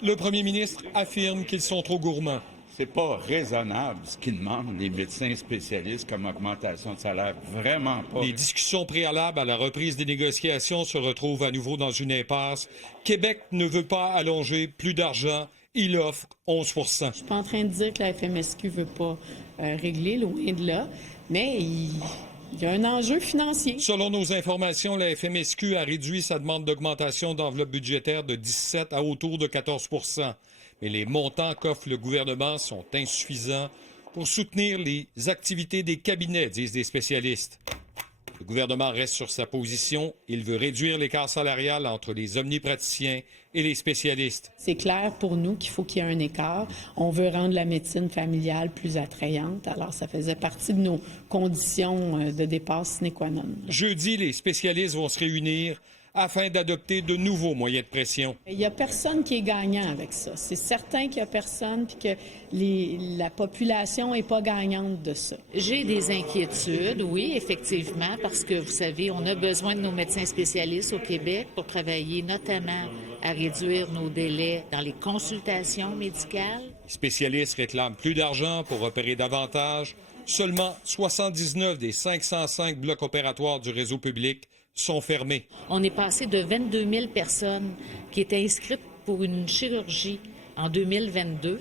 Le premier ministre affirme qu'ils sont trop gourmands. C'est pas raisonnable ce qu'ils demandent, les médecins spécialistes, comme augmentation de salaire. Vraiment pas. Les discussions préalables à la reprise des négociations se retrouvent à nouveau dans une impasse. Québec ne veut pas allonger plus d'argent. Il offre 11 %. Je suis pas en train de dire que la FMSQ veut pas régler, loin de là, mais il y a un enjeu financier. Selon nos informations, la FMSQ a réduit sa demande d'augmentation d'enveloppe budgétaire de 17 à autour de 14 %. Mais les montants qu'offre le gouvernement sont insuffisants pour soutenir les activités des cabinets, disent des spécialistes. Le gouvernement reste sur sa position. Il veut réduire l'écart salarial entre les omnipraticiens et les spécialistes. C'est clair pour nous qu'il faut qu'il y ait un écart. On veut rendre la médecine familiale plus attrayante. Alors, ça faisait partie de nos conditions de départ sine qua non. Jeudi, les spécialistes vont se réunir afin d'adopter de nouveaux moyens de pression. Il n'y a personne qui est gagnant avec ça. C'est certain qu'il n'y a personne et que la population n'est pas gagnante de ça. J'ai des inquiétudes, oui, effectivement, parce que, vous savez, on a besoin de nos médecins spécialistes au Québec pour travailler notamment à réduire nos délais dans les consultations médicales. Les spécialistes réclament plus d'argent pour opérer davantage. Seulement 79 des 505 blocs opératoires du réseau public sont fermés. On est passé de 22 000 personnes qui étaient inscrites pour une chirurgie en 2022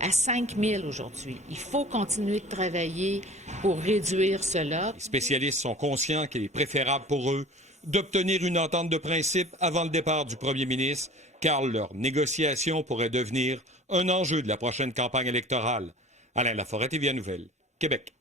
à 5 000 aujourd'hui. Il faut continuer de travailler pour réduire cela. Les spécialistes sont conscients qu'il est préférable pour eux d'obtenir une entente de principe avant le départ du premier ministre, car leur négociation pourrait devenir un enjeu de la prochaine campagne électorale. Alain Laforêt, TVA Nouvelle, Québec.